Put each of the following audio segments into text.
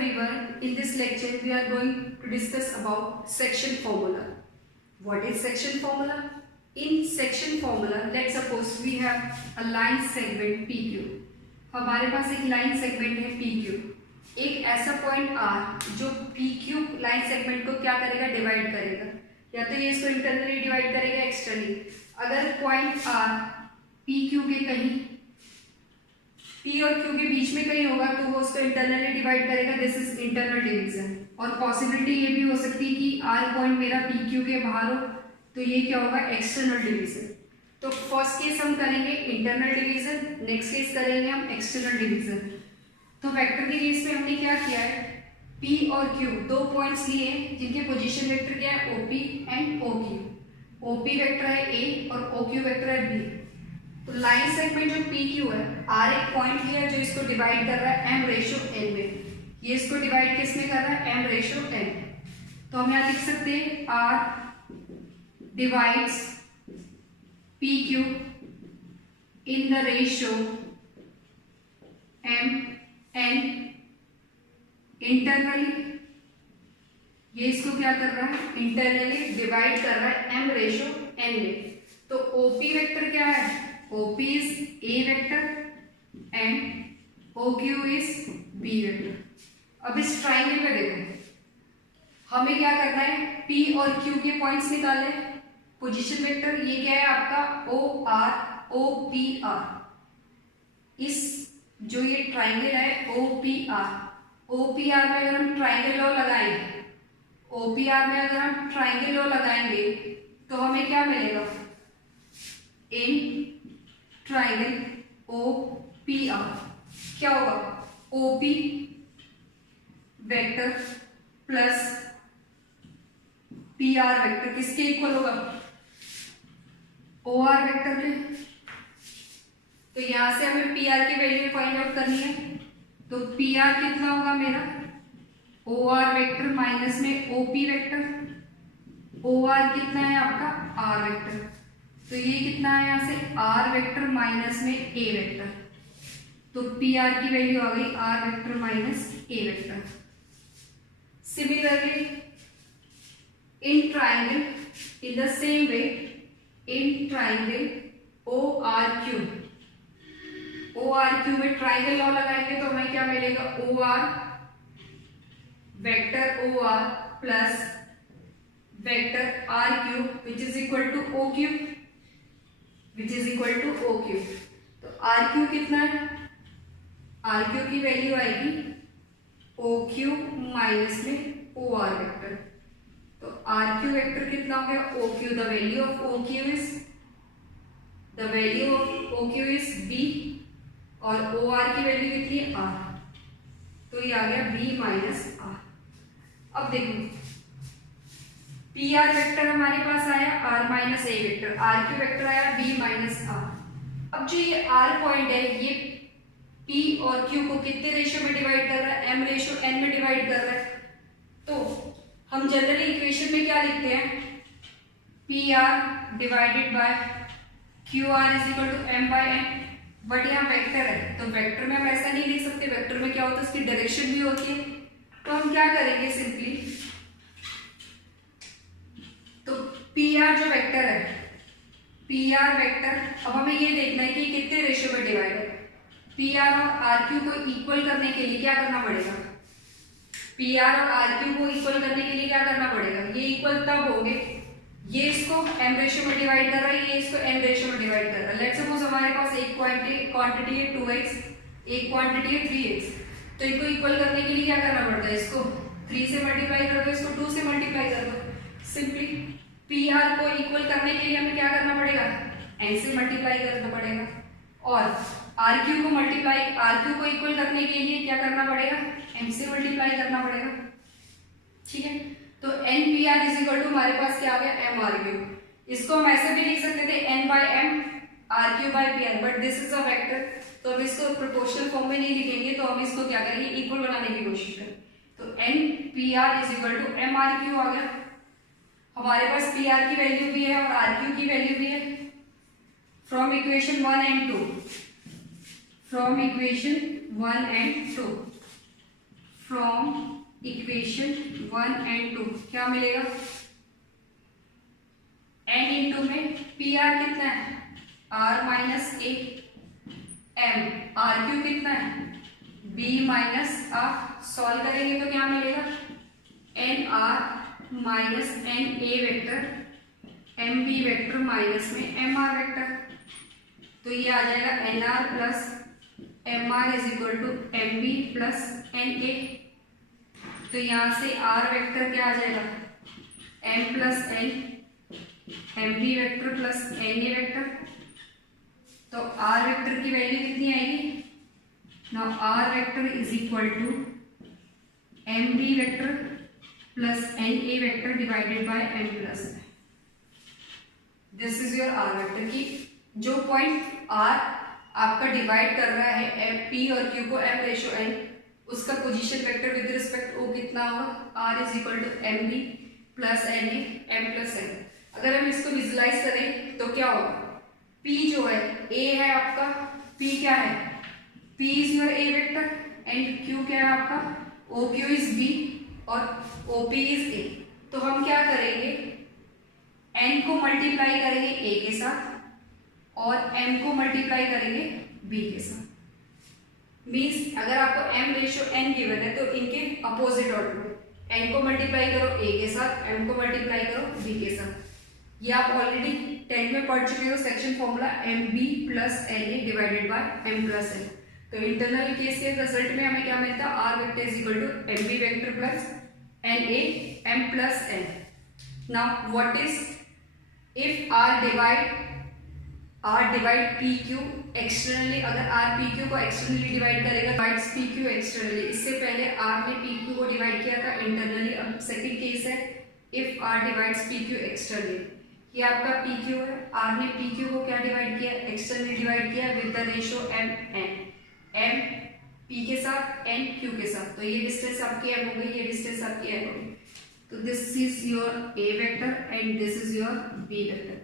everyone, in this lecture we are going to discuss about section formula. What is section formula? In section formula, let's suppose we have a line segment PQ. हमारे पास एक line segment है PQ. एक ऐसा point R जो PQ line segment को क्या करेगा, divide करेगा, या तो ये इसको इंटरनली डिवाइड करेगा एक्सटर्नली. अगर पॉइंट R PQ के कहीं P और Q के बीच में कहीं होगा तो वो उसको इंटरनली डिवाइड करेगा. This is internal division. और पॉसिबिलिटी ये भी हो सकती है कि R पॉइंट मेरा PQ के बाहर हो तो ये क्या होगा, एक्सटर्नल डिवीजन. तो फर्स्ट केस हम करेंगे इंटरनल डिवीजन, नेक्स्ट केस करेंगे हम एक्सटर्नल डिवीजन. तो वेक्टर के केस में हमने क्या किया है, P और Q दो पॉइंट्स लिए जिनके पोजीशन वेक्टर क्या है, OP and OQ. OP vector है A और OQ वेक्टर है B. तो लाइन सेगमेंट जो PQ है, R एक पॉइंट लिया जो इसको डिवाइड कर रहा है M/N में. ये इसको डिवाइड किस में कर रहा है, M/N. तो हम यहाँ लिख सकते हैं R divides PQ in the ratio M/N internally. ये इसको क्या कर रहा है, इंटरनली डिवाइड कर रहा है M/N में. तो OP वेक्टर क्या है, OP is A vector and OQ is B vector. अब इस ट्राइंगल में देखो, हमें क्या करना है, P और Q के पॉइंट्स निकाले. पोजीशन वेक्टर ये क्या है आपका, OR. इस जो ये ट्राइंगल है OPR में अगर हम ट्राइंगल लॉ लगाएंगे, OPR में अगर हम ट्राइंगल लॉ लगाएंगे तो हमें क्या मिलेगा, इन ट्राइंगल OPR क्या होगा, OP vector plus PR vector किसके इक्वल होगा, OR वेक्टर के. तो यहां से हमें PR की वैल्यू फाइंड आउट करनी है. तो PR कितना होगा मेरा, OR वेक्टर माइनस में OP वेक्टर. OR कितना है आपका, R वेक्टर. तो ये कितना है यहाँ से, R वेक्टर माइनस में A वेक्टर. तो PR की वैल्यू आ गई R vector minus A vector. Similarly in triangle, in the same way, in triangle ORQ में ट्राइंगल लॉ लगाएंगे तो हमें क्या मिलेगा, OR vector OR plus vector RQ which is equal to OQ. तो RQ कितना है, RQ की वैल्यू आएगी OQ माइनस में OR वेक्टर. तो RQ वेक्टर कितना हो गया, OQ. The value of OQ is B और OR की वैल्यू कितनी है, R. तो ये आ गया B माइनस R. अब देखो PR वेक्टर हमारे पास आया R minus A vector, RQ vector आया B माइनस R. अब जो ये R पॉइंट है ये P और Q को कितने रेशियो में डिवाइड कर रहा है, M/N में डिवाइड कर रहा है. तो हम जनरली इक्वेशन में क्या लिखते हैं, PR divided by QR is equal to M/N. But यहाँ वेक्टर है तो वेक्टर में हम ऐसा नहीं लिख सकते. वेक्टर में क्या होता है, उसकी डायरेक्शन भी होती है. तो हम क्या करेंगे, सिंपली तो PR जो वेक्टर है, PR वेक्टर, अब हमें ये देखना है कि कितने रेशियो में डिवाइड है. PR और RQ को इक्वल करने के लिए क्या करना पड़ेगा, PR और RQ को इक्वल करने के लिए क्या करना पड़ेगा, ये इक्वल तब होंगे, ये इसको M/N में डिवाइड कर रहा है, ये इसको N/N में डिवाइड कर रहा है. लेट्स सपोज हमारे पास एक क्वांटिटी है 2x, एक क्वांटिटी है 3x. तो इनको इक्वल करने के लिए क्या करना पड़ता है, इसको 3 से मल्टीप्लाई कर दो, इसको 2 से मल्टीप्लाई कर दो. सिंपली PR को इक्वल करने के लिए हमें क्या करना पड़ेगा, N से मल्टीप्लाई करना पड़ेगा. और RQ को इक्वल करने के लिए क्या करना पड़ेगा, M से मल्टीप्लाई करना पड़ेगा. ठीक है. तो NPR इज इक्वल टू हमारे पास क्या आ गया, MRQ. इसको हम ऐसे भी लिख सकते थे N/M RQ/PR, but this is a vector तो हम इसको प्रोपोर्शनल फॉर्म में नहीं लिखेंगे. तो हम इसको क्या करेंगे, इक्वल बनाने की कोशिश करें. तो NPR is equal to MRQ आ गया. हमारे पास PR की वैल्यू भी है और RQ की वैल्यू भी है. From equation 1 and 2 from equation 1 and 2 क्या मिलेगा, n इंटू में पी आर कितना है r minus A, m R Q कितना है b माइनस आर, सॉल्व करेंगे तो क्या मिलेगा N R minus N A vector M B vector minus में एम आर वेक्टर, तो ये आ जाएगा N R plus M R is equal to M B plus N A. तो यहाँ से आर वेक्टर क्या आ जाएगा M plus N M B vector plus N A vector, तो आर वेक्टर की वैल्यू कितनी आएगी, now R vector is equal to M B vector plus N A vector divided by M plus, this is your R vector की जो point R आपका divide कर रहा है एम पी और क्यू को एम रेशो एन, उसका position vector with respect O कितना होगा R is equal to M B plus N A M plus N. अगर हम इसको विजुलाइज करें तो क्या होगा, P जो है A है आपका, P क्या है P is your A vector and Q क्या है आपका OQ इज B और OP इज A। तो हम क्या करेंगे N को मल्टीप्लाई करेंगे A के साथ और M को मल्टीप्लाई करेंगे B के साथ, मीन्स अगर आपको M रेशो N गिवन है तो इनके अपोजिट ऑर्डर में N को मल्टीप्लाई करो A के साथ, M को मल्टीप्लाई करो B के साथ। ये आप ऑलरेडी 10 में पढ़ चुके हो section formula M B plus N A divided by M plus N. तो इंटरनल केस के रिजल्ट में हमें क्या मिलता है R vector is equal to M B vector plus N A M plus N. Now what is if R divide P Q externally, अगर R P Q को externally divide करेगा divides P Q externally, इससे पहले are ने P Q को divide किया था internally, अब सेकंड केस है if R divides P Q externally, ये आपका पी क्यू है, आर ने पी क्यू को क्या डिवाइड किया एक्सटर्नली डिवाइड किया with the ratio M N, M P के साथ एन क्यू के साथ, तो ये डिस्टेंस आपकी एम हो गई, ये डिस्टेंस आपकी एन हो गई। तो this is your A vector and this is your B vector.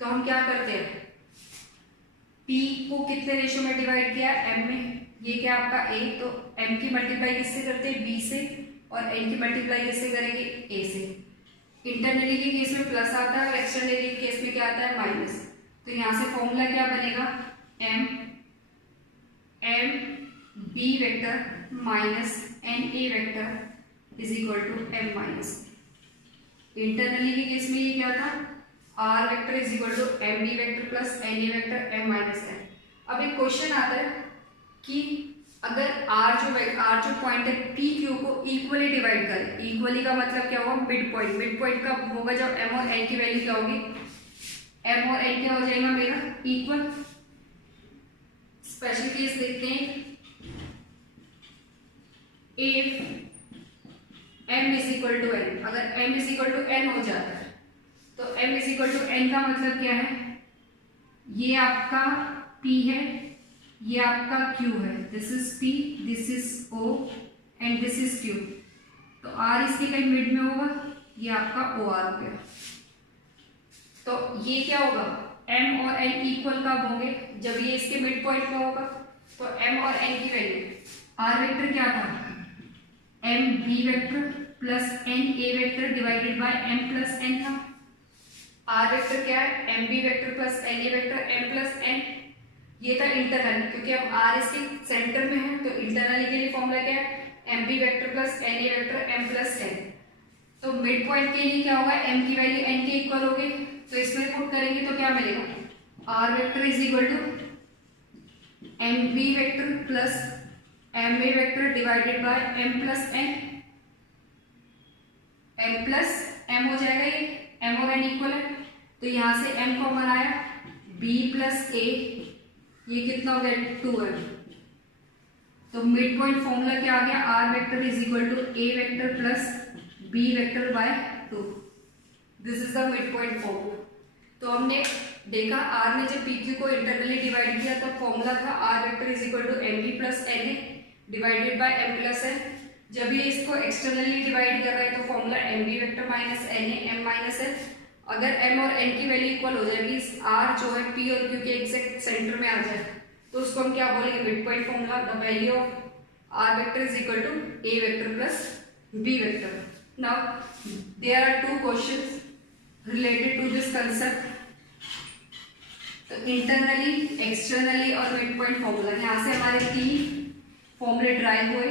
तो हम क्या करते हैं पी को कितने रेशियो में डिवाइड किया एम में, ये क्या आपका ए, तो एम की मल्टीप्लाई किससे करते हैं बी से और एन की मल्टीप्लाई किससे करेंगे ए से। इंटरनली के केस में प्लस आता है और एक्सटर्नली के केस में क्या आता है माइनस। तो यहाँ से फॉर्मूला क्या बनेगा M B vector minus N A vector is equal to M minus. Internally के केस में ये क्या था R vector is equal to M B vector plus N A vector M minus N. अब एक क्वेश्चन आता है कि अगर आर जो पॉइंट है पी क्यू को इक्वली डिवाइड करे, इक्वली का मतलब क्या होगा मिड पॉइंट कब होगा जब एम और एन की वैल्यू क्या होगी, एम और एन क्या हो जाएगा मेरा इक्वल। स्पेशल केस देखते हैं if M is equal to N, अगर M is equal to N हो जाता है तो M is equal to N का मतलब क्या है, ये आपका P है, ये आपका Q है, this is P, this is O and this is Q। तो R इसके कहीं मिड में होगा, ये आपका OR हो गया। तो ये क्या होगा M और N इक्वल कब होंगे जब ये इसके मिड पॉइंट पे होगा। तो M और N की वैल्यू R वेक्टर क्या था M B vector plus N A vector divided by M plus N था। R वेक्टर क्या है M B vector plus N A vector M plus N, ये था इंटरनल, क्योंकि अब R इसके सेंटर में है तो इंटरनल के लिए फॉर्मूला क्या है M B vector plus N A vector M plus N. तो मिड पॉइंट के लिए क्या होगा m की वैल्यू n के इक्वल होगी, तो इसमें पुट करेंगे तो क्या मिलेगा r vector is equal to M B vector plus M A vector divided by m plus n, m plus m हो जाएगा, ये m और n इक्वल है तो यहाँ से m कॉमन आया, b प्लस a ये कितना हो गया 2 है। तो मिड पॉइंट फॉर्मूला क्या आ गया r vector is equal to a vector plus b vector by 2, this is the mid point formula. तो हमने देखा r ने जब pq को इंटरनली डिवाइड किया तो फॉर्मूला था r vector is equal to M B plus N A divided by M plus N. जब ये इसको एक्सटर्नली डिवाइड कर रहा है तो formula M B vector minus N A M minus N. अगर m और n की वैल्यू इक्वल हो जाएगी, r जो है p और q के एग्जैक्ट सेंटर में आ जाए तो उसको हम क्या बोलेंगे mid point formula, the value of R vector is equal to A vector plus B vector. Now there are two questions related to this concept. तो इंटरनली, एक्सटर्नली और मिड पॉइंट फॉर्मूला, यहाँ से हमारे 3 फॉर्मूले ड्राइव हुए.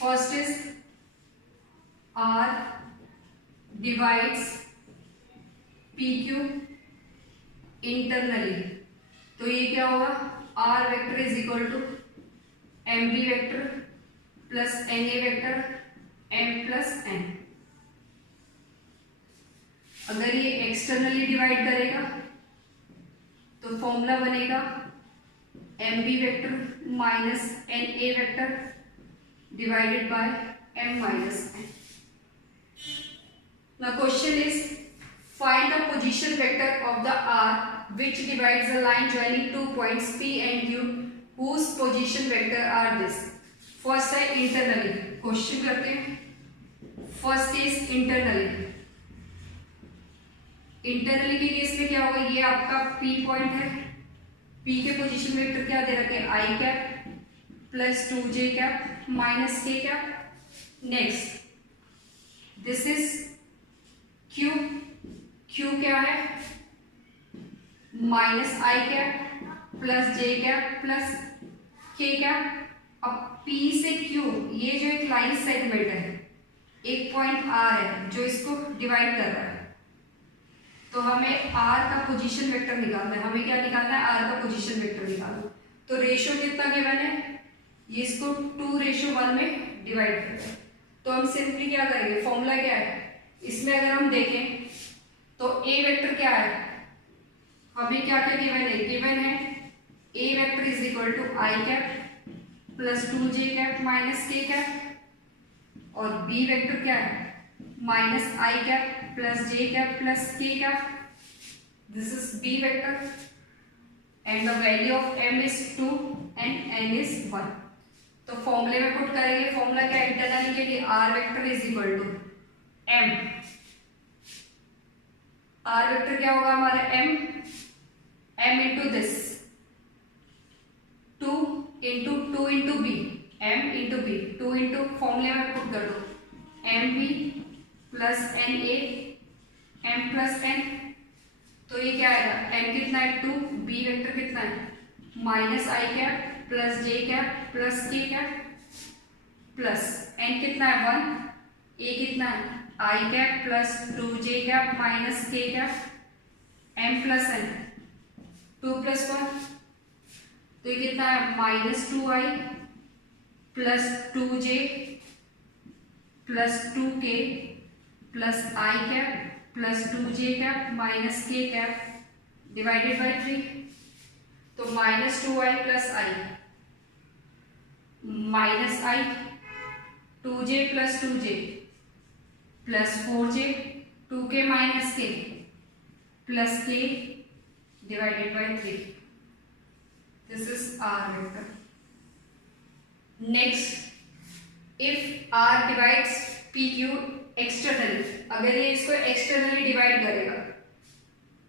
First is R divides PQ internally. तो ये क्या होगा, R vector is equal to MB vector plus NA vector M plus N. अगर ये एक्सटर्नली डिवाइड करेगा तो फॉर्मूला बनेगा MB vector minus NA vector divided by M minus N. Now question is find the position vector of the R which divides the line joining 2 points P and Q whose position vector are this. First है internally. Question करते हैं. First is internally. Internally के case में क्या होगा, ये आपका P point है. P के पोजीशन वेक्टर क्या दे रखे हैं, I cap plus 2j cap minus k cap. Next this is Q. Q क्या है, minus I cap plus j cap plus k cap. अब P से Q ये जो एक लाइन सेगमेंट है, एक पॉइंट R है जो इसको डिवाइड कर रहा है. तो हमें R का पोजीशन वेक्टर निकालना है. हमें क्या निकालना है, R का पोजीशन वेक्टर निकालना. तो रेशियो कितना गिवन है, ये इसको 2:1 में डिवाइड करते हैं. तो हम सिंपली क्या करेंगे, फॉर्मूला क्या है इसमें अगर हम देखें तो A वेक्टर क्या है, हमें क्या क्या गिवन है, गिवन है A vector is equal to I cap plus 2j cap minus k cap. और B वेक्टर क्या है, minus I cap plus j cap plus k cap. This is B vector and the value of M is 2 and N is 1. तो फॉर्मूले में put करेंगे. Formula क्या है internally के लिए, R vector is equal to M. R vector क्या होगा हमारा, M into this 2 into B, M into B, 2 into फॉर्मूले में पुट कर दो MB plus NA M plus N. तो ये क्या आएगा, M कितना है 2, B वेक्टर कितना है minus I cap plus j cap plus k cap plus N कितना है 1, A कितना है I cap plus 2j cap minus k cap M plus N. 2 plus 1 तो ये कितना है minus 2I plus 2j plus 2k plus I cap plus 2j cap minus k cap divided by 3. तो minus 2I plus I minus I 2j plus 2j plus 4j 2k minus k plus k divided by 3. This is R vector. Next, if R divides PQ externally, अगर ये इसको externally divide करेगा,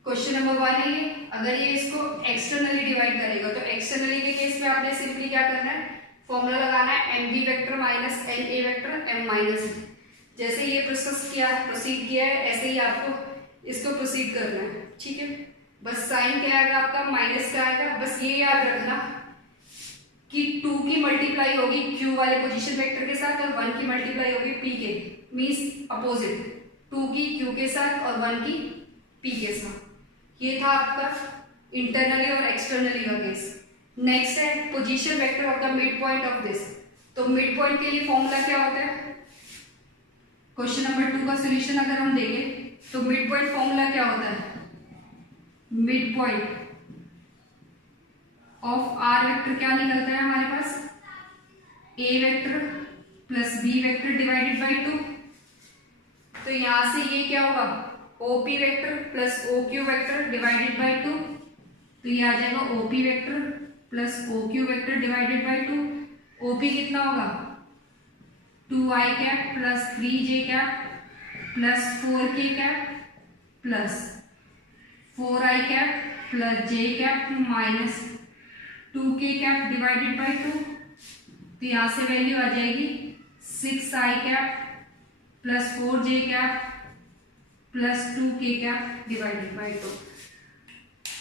question number 1 है ये. अगर ये इसको externally divide करेगा तो externally के केस में आपने सिंपली क्या करना है, फॉर्मूला लगाना है MB vector minus NA vector M minus. जैसे ये प्रोसेस किया है, प्रोसीड किया है, ऐसे ही आपको इसको प्रोसीड करना है. ठीक है, बस साइन क्या आएगा आपका, माइनस क्या आएगा. बस ये याद रखना कि 2 की मल्टीप्लाई होगी Q वाले पोजीशन वेक्टर के साथ और 1 की मल्टीप्लाई होगी P के, मींस अपोजिट. 2 की Q के साथ और 1 की P के साथ. ये था आपका इंटरनली और एक्सटर्नली का केस. नेक्स्ट है position vector of the mid point of this. तो मिड पॉइंट के लिए फॉर्मूला क्या होता है, क्वेश्चन नंबर 2 का सोल्यूशन अगर हम देखें तो मिड पॉइंट फॉर्मूला क्या होता है, mid point of R vector क्या निकलता है हमारे पास, A vector plus B vector divided bye 2. तो यहां से ये क्या होगा, OP vector plus OQ vector divided bye 2. तो ये आ जाएगा OP vector plus OQ vector divided bye 2. OP कितना होगा 2I cap plus 3j cap plus 4k cap plus 4I cap plus j cap minus 2k cap divided by 2, तो यहाँ से value आ जाएगी 6i cap plus 4j cap plus 2k cap divided by 2।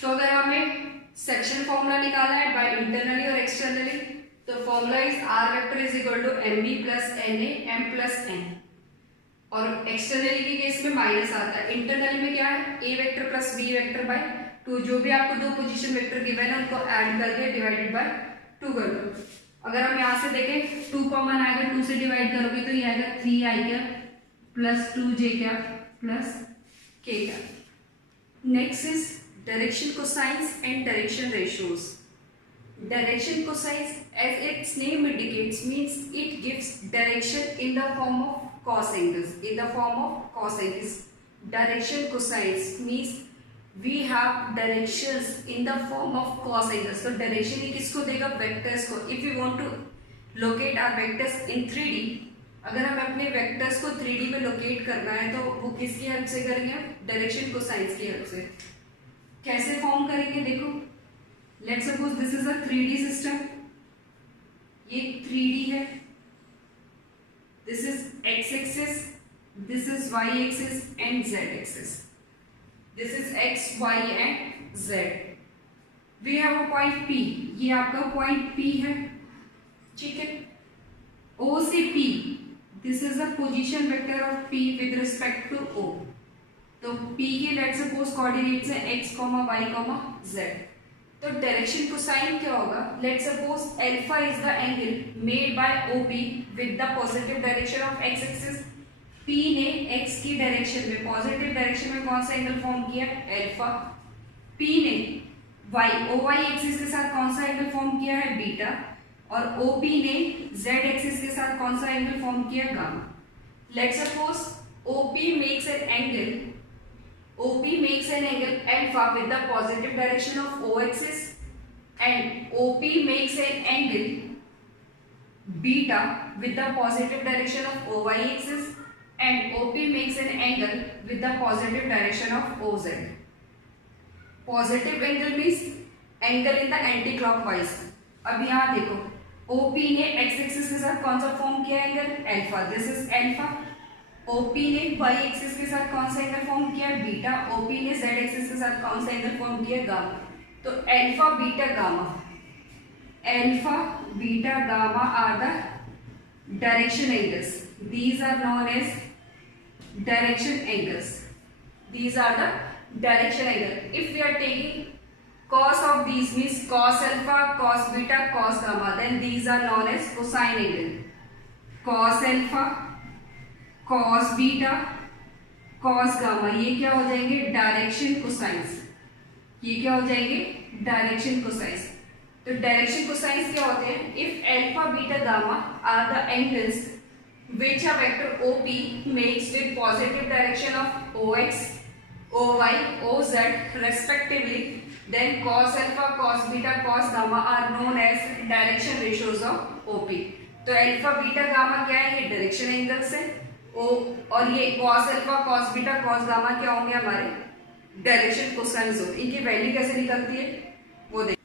तो अगर हमें सेक्शन फॉर्मूला निकाला है बाय इंटरनली और एक्सटर्नली, तो formula is R vector is equal to M B plus N A M plus N, और एक्सटर्नली के case में माइनस आता है। इंटरनली में क्या है, A vector plus B vector by 2, जो भी आपको दो पोजीशन वेक्टर गिवन है उनको ऐड करके डिवाइडेड बाय 2 कर दो। अगर हम यहाँ से देखें 2 कॉमन आएगा, 2 से डिवाइड करोगे तो ये आएगा 3i cap plus 2j cap plus k cap. Next is direction cosines and direction ratios. Direction cosines, as its name indicates, means it gives direction in the form of cos angles. In the form of cos angles, direction cosines means we have directions in the form of cos angles. So direction ही किसको देगा, vectors को. If we want to locate our vectors in 3D, अगर हमें अपने vectors को 3D में locate करना है तो वो किसकी हेल्प से करेंगे, डायरेक्शन कोसाइंस की हेल्प से। कैसे फॉर्म करेंगे देखो, let's suppose this is a 3D system, ये 3D है, this is x axis, this is y axis and z axis, this is x y and z। We have a point P, ये आपका point P है, ठीक है। O से P, this is a position vector of P with respect to O। तो P के let's suppose coordinates है x, y, z। तो डायरेक्शन कोसाइन क्या होगा, let's suppose alpha is the angle made by OP with the positive direction of x axis. P ने x की direction में, positive direction में कौन सा एंगल फॉर्म किया, अल्फा। P ने OY एक्सिस के साथ कौन सा एंगल फॉर्म किया है, बीटा, और OP ने Z एक्सिस के साथ कौन सा एंगल फॉर्म किया, gamma. Let's suppose OP makes an angle alpha with the positive direction of O axis and OP makes an angle beta with the positive direction of OY axis and OP makes an angle with the positive direction of OZ. Positive angle means angle in the anti-clockwise. अब यहाँ देखो OP ने x axis के साथ कौन सा form किया angle, alpha, this is alpha. OP ने y एक्सिस के साथ कौन सा एंगल फॉर्म किया, बीटा। OP ने z एक्सिस के साथ कौन सा एंगल फॉर्म किया, गामा। तो alpha beta gamma are the direction angles, these are known as direction angles, these are the direction angle. If we are taking cos of these means cos alpha, cos beta, cos gamma, then these are known as cosine angle. Cos alpha, cos beta, cos gamma, ये क्या हो जाएंगे, direction cosines. ये क्या हो जाएंगे, direction cosines. तो direction cosines क्या होते हैं, if alpha beta gamma are the angles which a vector OP makes with positive direction of OX, OY, OZ respectively, then cos alpha, cos beta, cos gamma are known as direction ratios of OP. तो alpha beta gamma क्या है, ये direction angles है, और ये cos alpha, cos beta, cos gamma क्या होंगे, हमारे डायरेक्शन कोसाइंस हो। इनकी वैल्यू कैसे निकलती है वो देख।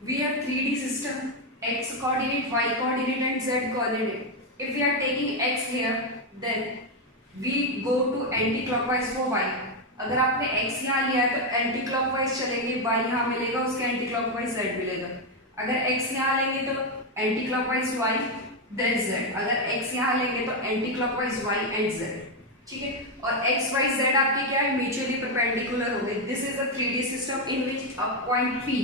We have 3D system, x coordinate, y coordinate and z coordinate. If we are taking x here, then we go to anti clockwise for y। अगर आपने x यहाँ लिया है तो एंटी क्लॉकवाइज चलेंगे, y यहाँ मिलेगा, उसके एंटी क्लॉकवाइज z मिलेगा। अगर x यहाँ लेंगे तो anti clockwise y then z, अगर x यहाँ लेंगे तो anti clockwise y and z, ठीक है। और x y z आपके क्या है, म्यूचुअली परपेंडिकुलर हो गए। This is a 3D system in which a point P,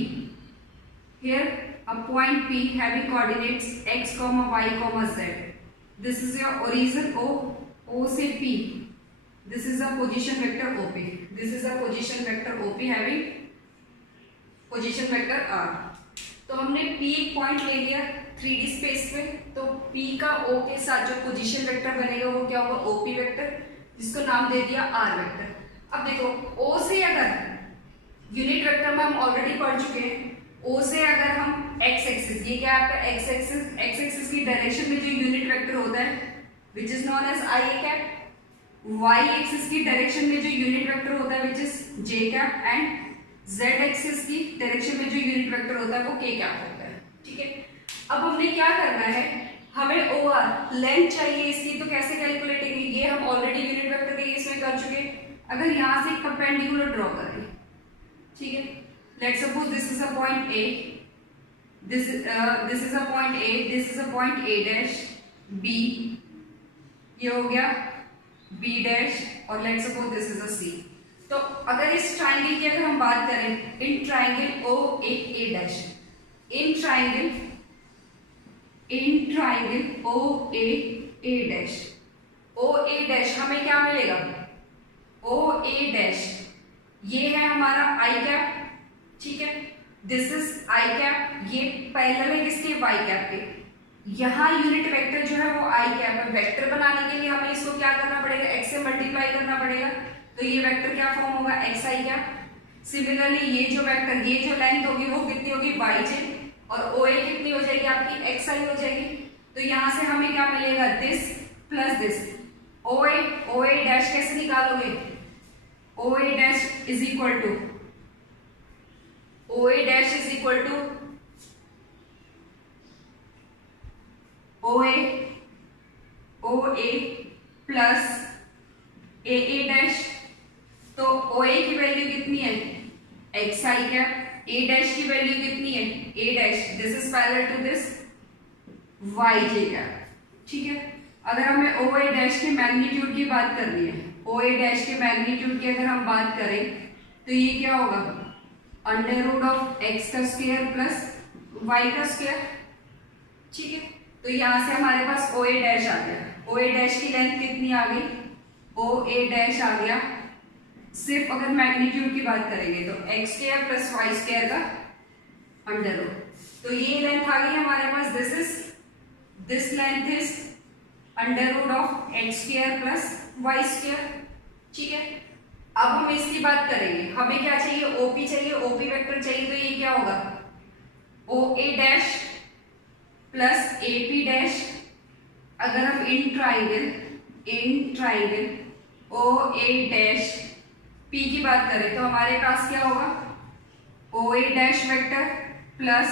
here a point P having coordinates x, y, z। This is your origin O से P, this is a position vector OP, this is a position vector OP having position vector R। तो हमने P एक point ले लिया 3D space में, तो P का O के साथ जो पोजीशन वेक्टर बनेगा वो क्या होगा, OP वेक्टर, जिसको नाम दे दिया R वेक्टर। अब देखो O से अगर यूनिट वेक्टर में हम ऑलरेडी पढ़ चुके हैं, O से अगर हम x एक्सिस, ये क्या है आपका x एक्सिस की डायरेक्शन में जो यूनिट वेक्टर होता है which is known as i cap, y axis की डायरेक्शन में जो यूनिट वेक्टर होता है which is j cap, and Z axis की डायरेक्शन में जो यूनिट वेक्टर होता है वो के कैप होता है, ठीक है। अब हमने क्या करना है, हमें ओ आर लेंथ चाहिए इसकी, तो कैसे कैलकुलेट करेंगे, ये हम ऑलरेडी यूनिट वेक्टर के केस में कर चुके। अगर यहाँ से एक परपेंडिकुलर ड्रॉ करें, ठीक है, let's suppose this is a point A, this is a point A, this is a point A dash B, ये हो गया बी डैश, और let's suppose this is a C. तो अगर इस ट्राइंगल की अगर हम बात करें, in triangle O A dash, in triangle O A dash, O A dash हमें क्या मिलेगा, ओ ए डैश ये है हमारा आई कैप, ठीक है, दिस इज आई कैप, ये पैरेलल है किसके, वाई कैप के। यहाँ यूनिट वेक्टर जो है वो आई कैप है। वेक्टर बनाने के लिए हमें इसको क्या करना पड़ेगा, एक्स से मल्टीप्लाई करना पड़ेगा, तो ये वेक्टर क्या फॉर्म होगा, एक्स आई कैप। सिमिलरली ये जो वेक्टर, ये जो लेंथ होगी वो कितनी होगी, वाई जे, और ओ ए कितनी हो जाएगी आपकी, एक्स आई हो जाएगी। तो यहाँ से हमें क्या मिलेगा, this plus this, O A dash कैसे निकालोगे, O A dash is equal to, O A dash is equal to O A plus A dash. तो ओ ए की वैल्यू कितनी है, X I cap, A dash की value कितनी है, A dash, this is parallel to this Y J cap, ठीक है। अगर हमें ओ ए डैश के मैग्नीट्यूड की बात करनी है, ओ ए डैश के मैग्नीट्यूड की अगर हम बात करें तो ये क्या होगा, अंडर रूट ऑफ एक्स का स्क्वायर प्लस वाई का स्क्वायर, ठीक है। तो यहाँ से हमारे पास ओ ए डैश आ गया, ओ ए डैश की लेंथ कितनी आ गई, ओ ए डैश आ गया, सिर्फ अगर मैग्नीट्यूड की बात करेंगे तो X square plus Y square का अंडर रूट, तो ये लेंथ आ गई हमारे पास, this length is under root of x square plus Y square, ठीक है। अब हम इसकी बात करेंगे, हमें क्या चाहिए, ओपी चाहिए, ओपी वेक्टर चाहिए, तो ये क्या होगा, O A dash plus A P dash. अगर हम in triangle O A dash P की बात करें तो हमारे पास क्या होगा, O A dash vector plus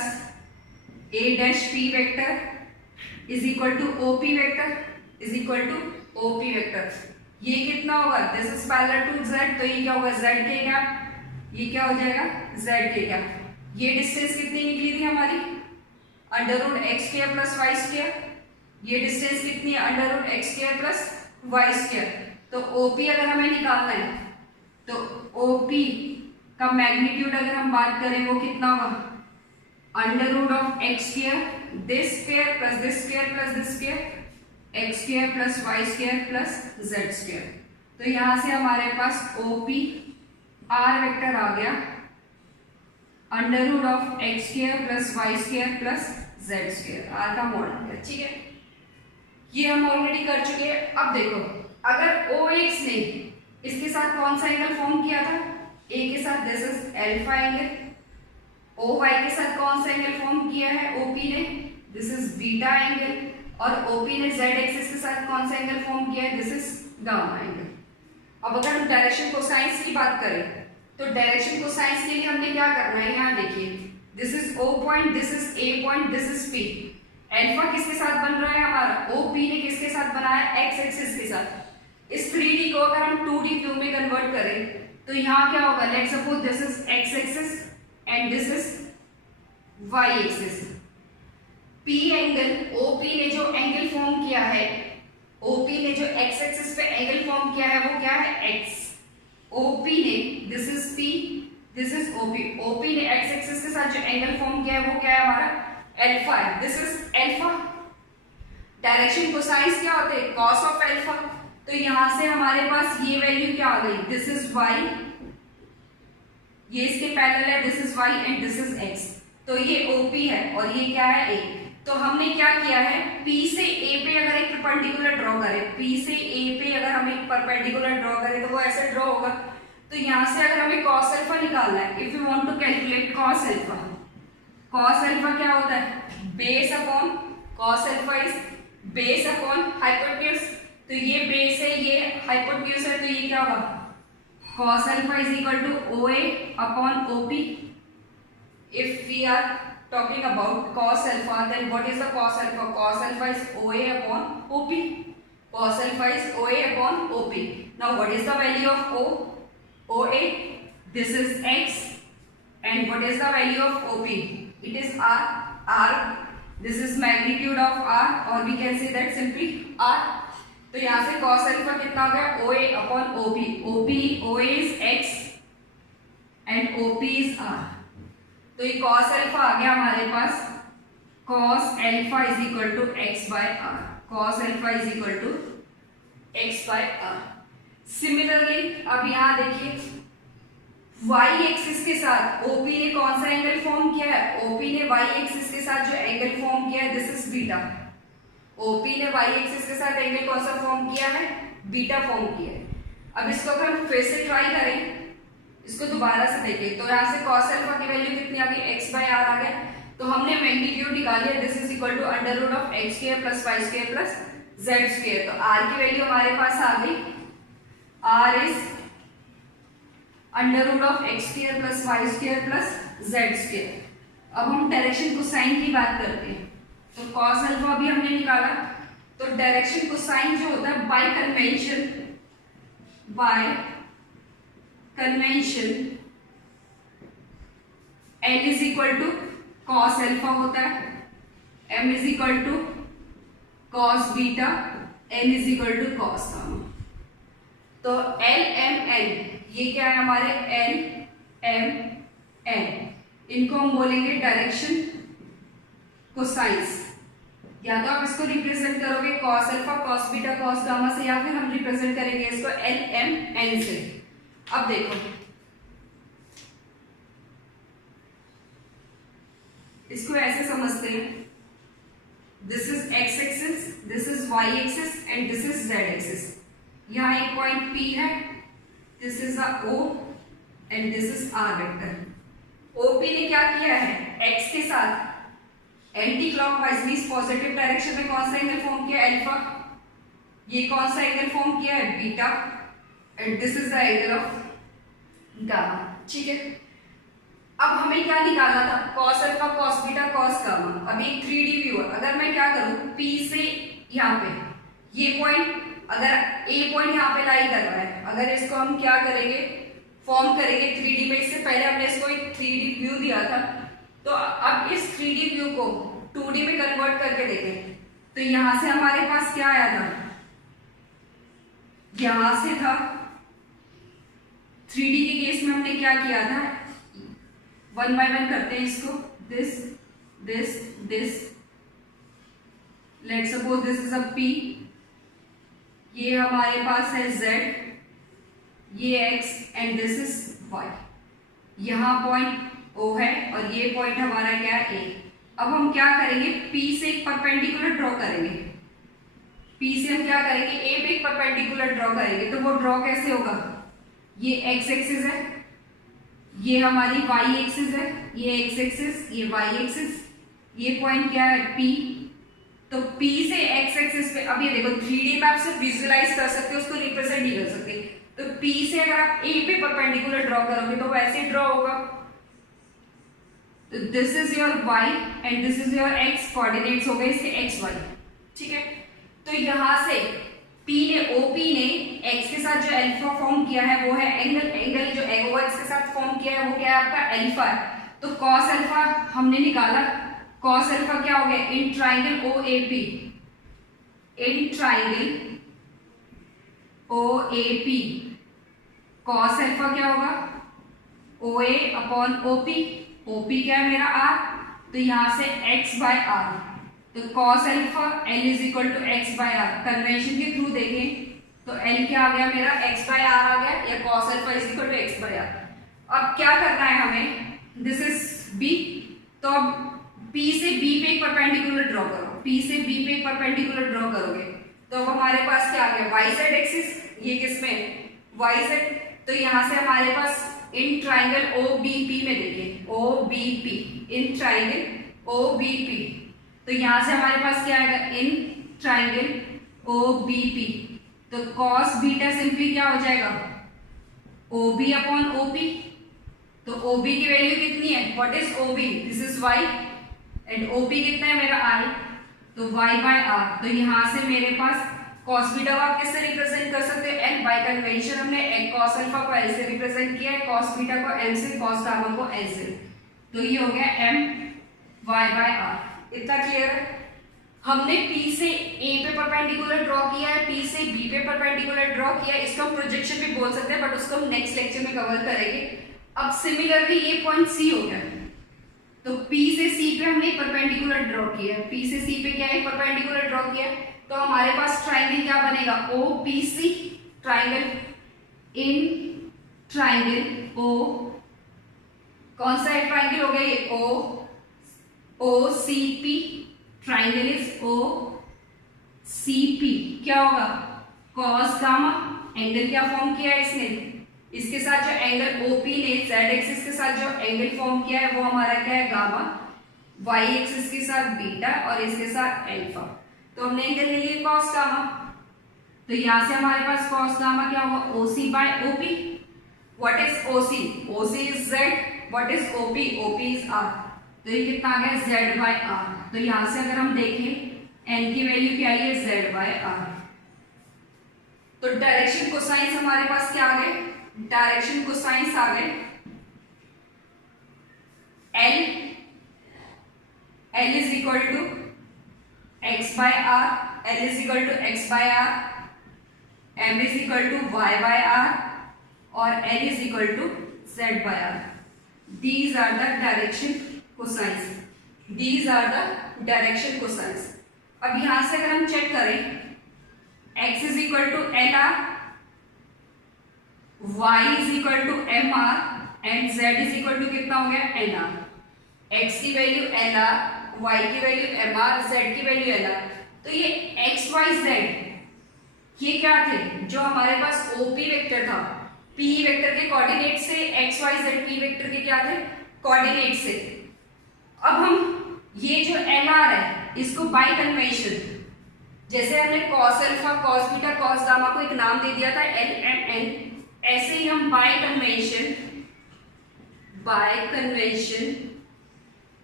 A dash P vector is equal to O P vector, is equal to O P vector. ये कितना होगा, this is parallel to Z, तो ये क्या होगा, जेड के कैप, ये क्या हो जाएगा, जेड के कैप। ये डिस्टेंस कितनी निकली थी हमारी, under root X square plus Y square, ये डिस्टेंस कितनी है, under root X square plus Y square. तो ओपी अगर हमें निकालना है तो ओपी का मैग्नीट्यूड अगर हम बात करें वो कितना होगा, under root of x square, this square plus this square plus this square, X square plus Y square plus Z square. तो यहां से हमारे पास ओपी आर वेक्टर आ गया, under root of x square plus Y square plus Z square, R का model, ठीक है। ये हम ऑलरेडी कर चुके हैं। अब देखो, अगर ओ एक्स ने इसके साथ कौन सा एंगल फॉर्म किया था, ए के साथ, this is alpha angle, O Y के साथ कौन सा एंगल फॉर्म किया है, ओपी ने, दिस इज बीटा एंगल, और ओपी ने जेड एक्सिस के साथ कौन सा एंगल फॉर्म किया है, दिस इज गामा एंगल। अब अगर हम डायरेक्शन कोसाइंस की बात करें तो डायरेक्शन कोसाइंस के लिए हमने क्या करना है, यहाँ देखिए, this is O point, this is A point, this is P. Alpha किसके साथ बन रहा है हमारा, ओपी ने किसके साथ बनाया, एक्स एक्सिस के साथ। इस 3D को अगर हम 2D व्यू में कन्वर्ट करें तो यहाँ क्या होगा, let's suppose this is X axis and this is Y axis. P angle, OP ने जो एंगल फॉर्म किया है, ओपी ने जो एक्स एक्सिस पे एंगल फॉर्म किया है वो क्या है, एक्स। ओपी ने, this is P, this is OP, OP ने एक्स एक्सिस के साथ जो एंगल फॉर्म किया है वो क्या है हमारा, एल्फा है, this is alpha. Direction cosines क्या होते हैं, कॉस ऑफ एल्फा। तो यहां से हमारे पास ये वैल्यू क्या आ गई, दिस इज वाई, ये इसके पैरेलल है, this is Y and this is X. तो ये ओपी है और ये क्या है, ए। तो हमने क्या किया है, P से A पे अगर एक परपेंडिकुलर ड्रॉ करें, P से A पे अगर हम एक परपेंडिकुलर ड्रॉ करें तो वो ऐसे ड्रॉ होगा। तो यहाँ से अगर हमें cos अल्फा निकालना है, if you want to calculate cos alpha क्या होता है, base upon, cos alpha is base upon hypotenuse. तो ये बेस है, ये हाइपोटेन्यूज है, तो ये क्या होगा, cos alpha is equal to OA upon OP. If we are talking about cos alpha, then what is the cos alpha? Cos alpha is OA upon OP. Cos alpha is OA upon OP. Now what is the value of OA? This is X. And what is the value of OP? It is R. This is magnitude of R, or we can say that simply R. तो यहाँ से cos alpha कितना हो गया? OA upon OP. OA is X and OP is R. तो ये cos alpha आ गया हमारे पास. Cos alpha is equal to X by R. Cos alpha is equal to X by R. Similarly, अब यहाँ देखिए y एक्सिस के साथ OP ने कौन सा एंगल फॉर्म किया है? OP ने y एक्सिस के साथ जो एंगल फॉर्म किया है, दिस इज बीटा. OP ने y एक्सिस के साथ एंगल कौन सा फॉर्म किया है? बीटा फॉर्म किया है. अब इसको अगर हम फिर से ट्राई करें, इसको दोबारा से देखें, तो यहाँ से cos अल्फा की वैल्यू कितनी आ गई? x by r आ गया. तो हमने मैग्नीट्यूड निकाल लिया, this is equal to under root of x square plus y square plus z square. तो r की वैल्यू हमारे पास आ गई, r is under root of x square plus y square plus z square. अब हम डायरेक्शन कोसाइन की बात करते हैं. तो cos अल्फा भी हमने निकाला. तो डायरेक्शन कोसाइन जो होता है by convention L is equal to cos alpha होता है, M is equal to cos beta, N is equal to cos gamma. तो L M N ये क्या है हमारे? L M N. इनको हम बोलेंगे डायरेक्शन कोसाइंस. या तो आप इसको रिप्रेजेंट करोगे cos alpha, cos beta, cos gamma से, या फिर हम रिप्रेजेंट करेंगे इसको L M N से. अब देखो, इसको ऐसे समझते हैं, this is x axis, this is y axis and this is z axis. यहाँ एक पॉइंट P है, this is the O and this is R vector. OP ने क्या किया है? x के साथ anti clockwise means positive direction में कौन सा एंगल फॉर्म किया? अल्फा. ये कौन सा एंगल फॉर्म किया है? Beta. And this is the angle of gamma. ठीक है. अब हमें क्या निकालना था? cos alpha, cos beta, cos gamma. अब एक 3D व्यू है. अगर मैं क्या करूं, P से यहाँ पे ये पॉइंट, अगर A पॉइंट यहाँ पे लाई कर रहा है, अगर इसको हम क्या करेंगे, फॉर्म करेंगे 3D में. इससे पहले हमने इसको एक 3D व्यू दिया था. तो अब इस 3D व्यू को 2D में कन्वर्ट करके देखें. तो यहां से हमारे पास क्या आया था? यहां से था 3D के केस में हमने क्या किया था? 1 by 1 करते हैं इसको. This let's suppose this is a P. ये हमारे पास है Z, ये X and this is Y. यहाँ पॉइंट O है और ये पॉइंट हमारा क्या है? A. अब हम क्या करेंगे? P से एक परपेंडिकुलर ड्रॉ करेंगे. P से हम क्या करेंगे? A पे एक परपेंडिकुलर ड्रॉ करेंगे. तो वो ड्रॉ कैसे होगा? ये x एक्सिस है, ये हमारी y एक्सिस है, ये x एक्सिस, ये y एक्सिस, ये पॉइंट क्या है? P. तो P से x एक्सिस पे, अब ये देखो 3D में आप सिर्फ विजुअलाइज कर सकते हो, उसको रिप्रेजेंट नहीं कर सकते. तो P से अगर आप A पे परपेंडिकुलर ड्रॉ करोगे तो वैसे ड्रॉ होगा. तो this is your y and this is your x. Coordinates हो गए इसके x y. ठीक है. तो यहां से P ने OP ने x के साथ जो अल्फा फॉर्म किया है वो है एंगल जो OX के साथ फॉर्म किया है वो क्या है? आपका अल्फा है. तो cos अल्फा हमने निकाला. cos अल्फा क्या हो गया? In triangle OAP, in triangle OAP cos alpha क्या होगा? OA upon OP. OP क्या है मेरा? R. तो यहां से x by R. तो cos alpha L is equal to x by R. Convention के थ्रू देखें तो L क्या आ गया मेरा? x by R आ गया, या cos alpha is equal to x by R. अब क्या करना है हमें? This is B. तो अब P से B पे एक परपेंडिकुलर ड्रॉ करो. P से B पे एक परपेंडिकुलर ड्रॉ करोगे तो अब हमारे पास क्या आ गया? y z axis. ये किसमें? y z. तो यहां से हमारे पास इन ट्राइंगल OBP में देखिए, OBP, इन ट्राइंगल OBP. तो यहां से हमारे पास क्या आएगा? In triangle OBP. तो cos बीटा सिंपली क्या हो जाएगा? OB अपॉन OP, तो OB की वैल्यू कितनी है, what is OB, this is y and OP कितना है मेरा I, तो y बाय r, तो यहां से मेरे पास cos बीटा को आप किससे रिप्रेजेंट कर सकते हैं, n, बाय कन्वेंशन हमने cos अल्फा को l से रिप्रेजेंट किया है, cos बीटा को m से, cos गामा को l से, तो ये हो गया m y बाय r। इतना क्लियर है। हमने P से A पे परपेंडिकुलर ड्रॉ किया है, P से B पे परपेंडिकुलर ड्रॉ किया है, इसको हम प्रोजेक्शन भी बोल सकते हैं बट उसको हम नेक्स्ट लेक्चर में कवर करेंगे। अब सिमिलरली ये पॉइंट C हो गया, तो P से C पे हमने परपेंडिकुलर ड्रॉ किया है, P से C पे क्या है परपेंडिकुलर ड्रॉ किया है, तो हमारे पास ट्राइंगल क्या बनेगा, OPC, triangle in triangle O, कौन सा है ट्राइंगल हो गया ये OCP, ट्राइंगल इज OCP, क्या होगा cos गामा, एंगल क्या फॉर्म किया है इसने, इसके साथ जो एंगल OP ने z एक्सिस के साथ जो एंगल फॉर्म किया है वो हमारा क्या है गामा, y एक्सिस के साथ बीटा और इसके साथ अल्फा, तो हमने एंगल ले लिया cos गामा, तो यहां से हमारे पास cos गामा क्या होगा OC by OP, what is OC, OC is z, what is OP, OP is r, तो ये कितना आ गया z बाय r, तो यहां से अगर हम देखें n की वैल्यू क्या है z बाय r, तो डायरेक्शन कोसाइंस हमारे पास क्या आ गए, डायरेक्शन कोसाइंस आ गए L is equal to x by r, L is equal to x by r, M is equal to y by r और L is equal to z by r, these are the direction cosines, these are the direction cosines। अब यहां से अगर हम check करें x is equal to LR, y is equal to MR and z is equal to कितना हो गया NR, x की वैल्यू LR, y की वैल्यू MR, z की वैल्यू LR, तो ये x y z ये क्या थे, जो हमारे पास OP वेक्टर था, P वेक्टर के कोऑर्डिनेट से x y z P vector के क्या थे कोऑर्डिनेट से। अब हम ये जो LR है इसको बाय कन्वेंशन, जैसे हमने cos alpha, cos beta, cos gamma को एक नाम दे दिया था L एंड N, ऐसे ही हम by convention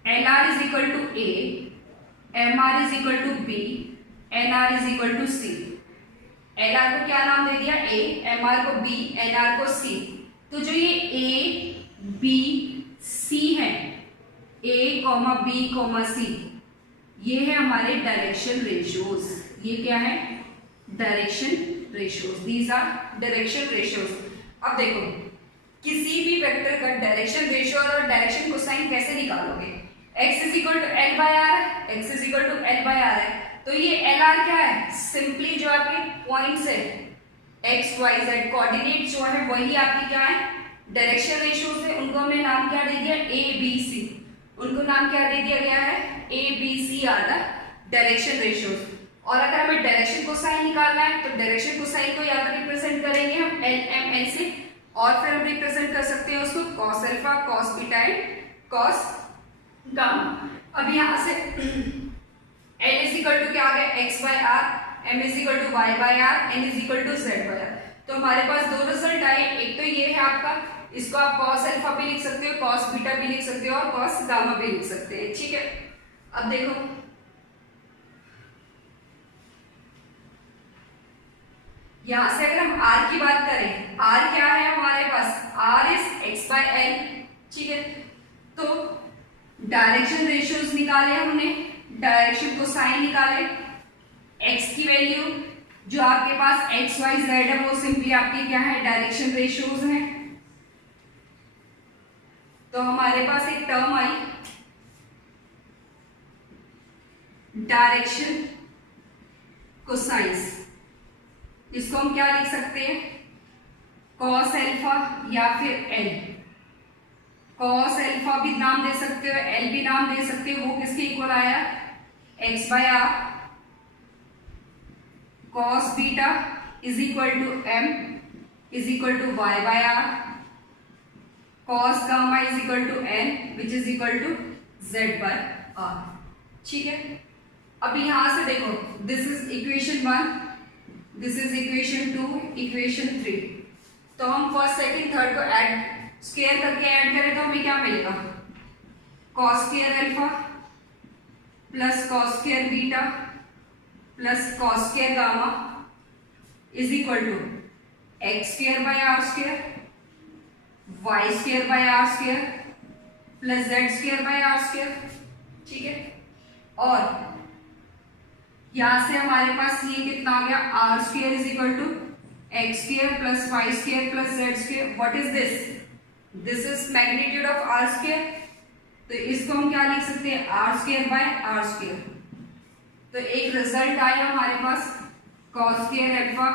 LR is equal to A, MR is equal to B, NR is equal to C, LR को क्या नाम दे दिया A, MR को B, NR को C, तो जो ये A B C है, A B C, ये है हमारे डायरेक्शन रेशियोज, ये क्या है direction ratios, these are direction ratios. अब देखो किसी भी वेक्टर का डायरेक्शन रेशियो और डायरेक्शन कोसाइन कैसे निकालोगे, x is equal to L by R, x is equal to L by R है, तो ये LR क्या है, सिंपली जो आपके पॉइंट्स है x y z कोऑर्डिनेट जो है वही आपकी क्या है डायरेक्शन रेशियोज है, उनको हमने नाम क्या दे दिया A B C, उनको नाम क्या दे दिया गया है A B C are the direction ratios. और अगर हमें डायरेक्शन कोसाइन निकालना है तो डायरेक्शन कोसाइन को यहाँ पर रिप्रेजेंट करेंगे हम L M N से, और फिर हम रिप्रेजेंट कर सकते हैं उसको cos alpha, cos beta and cos gamma. अब यहाँ से L इज इक्वल टू क्या आ गया x by r, M is equal to y by r, N is equal to z by r, तो हमारे पास दो रिजल्ट आए, एक तो ये है आपका, इसको आप cos अल्फा भी लिख सकते हो, cos बीटा भी लिख सकते हो और cos गामा भी लिख सकते हैं, ठीक है। अब देखो यहां से अगर हम r की बात करें, r क्या है हमारे पास, r is x by l, ठीक है। तो डायरेक्शन रेशियोज निकाले हमने, डायरेक्शन कोसाइन निकाले, x की वैल्यू जो आपके पास x y z है वो सिंपली आपके क्या है डायरेक्शन रेशियोज हैं, तो हमारे पास एक टर्म आई डायरेक्शन कोसाइंस, इसको हम क्या लिख सकते हैं cos अल्फा या फिर L, cos अल्फा भी नाम दे सकते हो, L भी नाम दे सकते हो, वो किसके इक्वल आया x by r, cos beta is equal to M is equal to y by r, cos gamma is equal to N which is equal to z by r, ठीक है। अब यहां से देखो this is equation 1, this is equation 2, equation 3, तो हम first second third को add square करके ऐड करें तो हमें क्या मिलेगा, cos square alpha plus cos square beta plus cos square gamma is equal to x square by are square, y square by are square plus Z square by are square. ठीक है, और यहां से हमारे पास ये कितना आ गया, R square is equal to x square plus Y square plus Z square. What is this, this is magnitude of R square, तो इसको हम क्या लिख सकते हैं, R square by are square. तो एक रिजल्ट आया हमारे पास, cos square alpha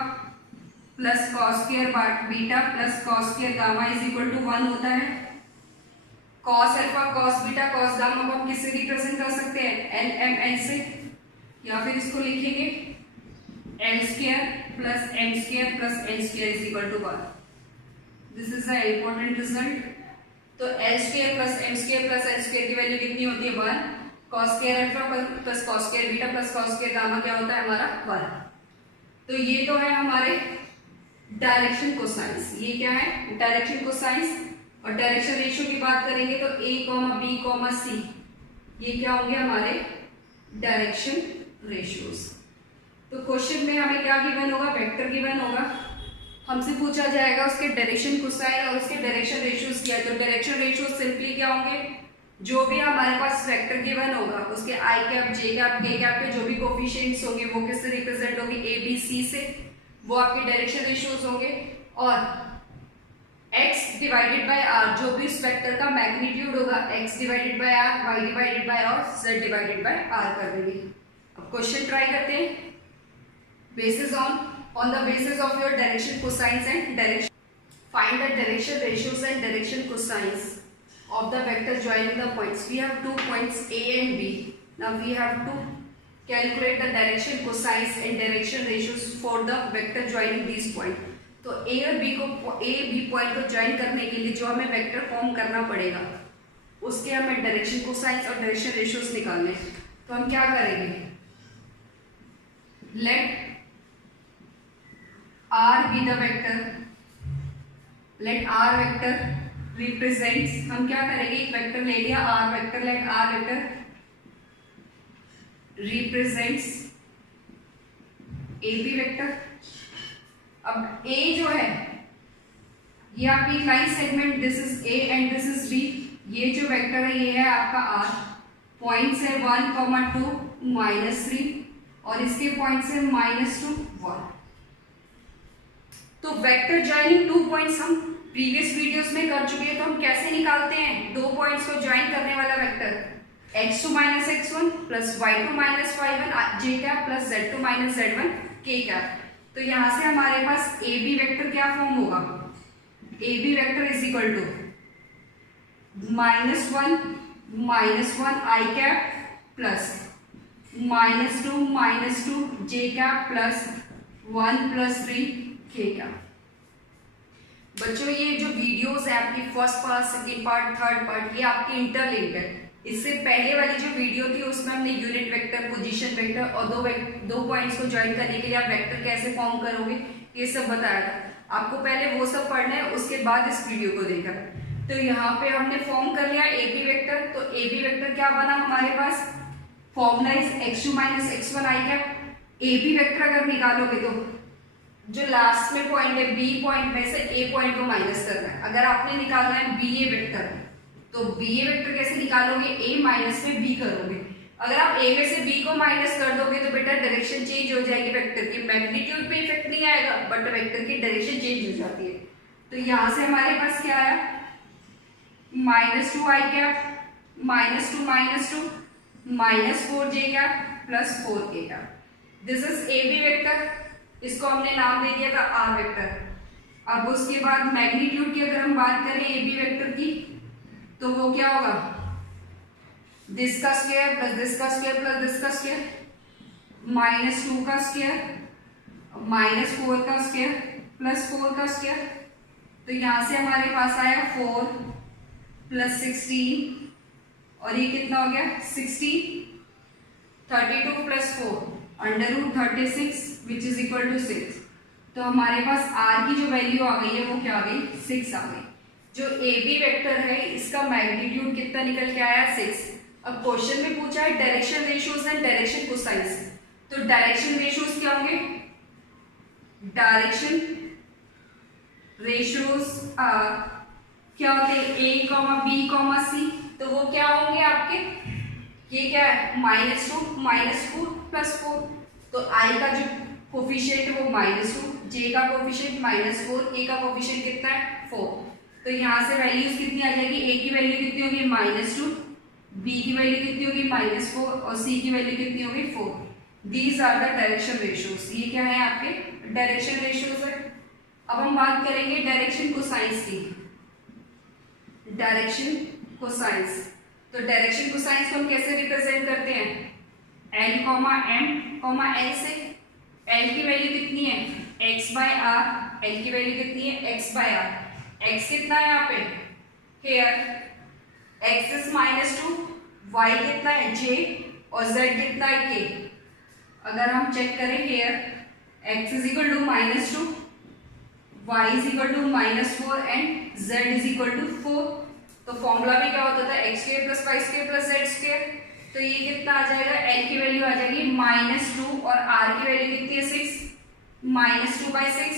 plus cos square beta plus cos square gamma is equal to 1 होता है। Cos alpha cos beta cos gamma को हम किससे रिप्रेजेंट कर सकते हैं, एल एम एन से, या फिर इसको लिखेंगे L square plus M square plus N square is equal to 1। This is the important result. तो L square plus M square plus N square की वैल्यू कितनी होती है, 1। Cos square alpha plus cos square beta plus cos square gamma क्या होता है हमारा, 1। तो ये तो है हमारे डायरेक्शन कोसाइंस। ये क्या है, डायरेक्शन कोसाइंस। और डायरेक्शन रेशियो की बात करेंगे तो a, b, c ये क्या होंगे हमारे डायरेक्शन रेशियोज। तो क्वेश्चन में हमें क्या गिवन होगा, वेक्टर गिवन होगा, हमसे पूछा जाएगा उसके डायरेक्शन कोसाइन और उसके डायरेक्शन रेशियोज क्या है। तो डायरेक्शन रेशियोज सिंपली क्या होंगे, जो भी हमारे पास वेक्टर गिवन होगा उसके आई कैप जे कैप के कैप के जो भी कोफिशिएंट्स होंगे वो किससे रिप्रेजेंट होंगे, ए बी सी से, वो आपके डायरेक्शन रेशियोज होंगे। और x डिवाइडेड बाय r जो भी उस वेक्टर का मैग्नीट्यूड होगा, x divided by r, y divided by r, z divided by r कर देंगे। अब क्वेश्चन ट्राई करते हैं। Basis on the basis of your direction cosines and direction, find the direction ratios and direction cosines of the vector joining the points. We have 2 points A and B. Now we have to calculate the direction cosines and direction ratios for the vector joining these points. तो A और B को B point को join करने के लिए जो हमें vector form करना पड़ेगा उसके हमें डायरेक्शन कोसाइंस और डायरेक्शन रेशियोज निकालने। तो हम क्या करेंगे, late R be the vector, let R vector represents, हम क्या करेंगे, एक वेक्टर ले लिया R vector, let R vector represents AB vector. अब A जो है ये आपकी line segment, this is A and this is B। ये जो वेक्टर है ये है आपका R, पॉइंट्स है 1, 2, -3 और इसके पॉइंट्स है -2, 1। तो वेक्टर ज्वाइनिंग 2 पॉइंट्स हम प्रीवियस वीडियोस में कर चुके हैं। तो हम कैसे निकालते हैं 2 पॉइंट्स को ज्वाइन करने वाला vector, x2 - x1 plus y2 - y1 j cap plus z2 - z1 k cap. तो यहां से हमारे पास ए बी वेक्टर क्या फॉर्म होगा, A B vector is equal to -1 i cap plus -2 j cap plus 1 + 3 k cap. बच्चों ये जो वीडियोस है आपकी first part, second part, third part, ये आपके इंटरलिंक्ड है। इससे पहले वाली जो वीडियो थी उसमें हमने यूनिट वेक्टर, पोजीशन वेक्टर और दो पॉइंट्स को ज्वाइन करने के लिए आप वेक्टर कैसे फॉर्म करोगे ये सब बताया था। आपको पहले वो सब पढ़ना है, उसके बाद इस वीडियो को देखा। तो यहाँ पे हमने फॉर्म कर लिया ए बी वेक्टर। तो ए बी वेक्टर क्या बना हमारे पास, formula is x2 - x1 I cap. A B vector अगर निकालोगे तो जो लास्ट में पॉइंट है बी पॉइंट में से ए पॉइंट को माइनस करना है। अगर आपने निकालना है बी ए वेक्टर तो बी ए वेक्टर कैसे निकालोगे, ए माइनस में बी करोगे। अगर आप ए में से बी को माइनस कर दोगे तो बेटा डायरेक्शन चेंज हो जाएगी, वेक्टर की मैग्नीट्यूड पे इफेक्ट नहीं आएगा बट वेक्टर की डायरेक्शन चेंज हो जाती है। तो यहां से हमारे पास क्या आया, -2 i cap -2 -4 j cap plus 4 k cap. This is A B vector, इसको हमने नाम दे दिया था आर वेक्टर। अब उसके बाद मैग्नीट्यूड की अगर हम बात करें ए बी वेक्टर की तो वो क्या होगा, दिस का स्क्वायर प्लस दिस का स्क्वायर प्लस दिस का स्क्वायर, -2 का स्क्वायर -4 का स्क्वायर प्लस 4 का स्क्वायर। तो यहां से हमारे पास आया 4 + 16 और ये कितना हो गया 60, 32 + 4 √36 विच इज इक्वल टू 6। तो हमारे पास r की जो वैल्यू आ गई है वो क्या आ गई, 6 आ गई। जो AB वेक्टर है इसका मैग्नीट्यूड कितना निकल के आया, 6। अब क्वेश्चन में पूछा है direction ratios and direction cosines, तो डायरेक्शन रेशियोज क्या होंगे, डायरेक्शन रेशियोज क्या होते हैं, A, B, C, तो वो क्या होंगे आपके, ये क्या है -2, -4 +4, तो I का जो कोफिशिएंट है वो -2, J का कोफिशिएंट -4, A का कोफिशिएंट कितना है 4। तो यहाँ से वैल्यूज कितनी आ जाएगी, A की वैल्यू कितनी होगी -2, B की वैल्यू कितनी होगी -4 और C की वैल्यू कितनी होगी 4। These are the direction ratios, ये क्या है आपके डायरेक्शन रेशियोज है। अब हम बात करेंगे डायरेक्शन कोसाइंस की, डायरेक्शन कोसाइंस। तो डायरेक्शन कोसाइंस को हम कैसे रिप्रेजेंट करते हैं, L, M, N से। L की वैल्यू कितनी है x/r, L की वैल्यू कितनी है x/r। x कितना है यहाँ पे, हेयर x इज -2, y कितना है j और z कितना है k। अगर हम चेक करें here x is equal to -2, y is equal to -4 and z is equal to 4, तो फॉर्मूला में क्या होता था x² + y² + z²। तो ये कितना आ जाएगा, L की वैल्यू आ जाएगी -2 और R की वैल्यू कितनी है 6, -2/6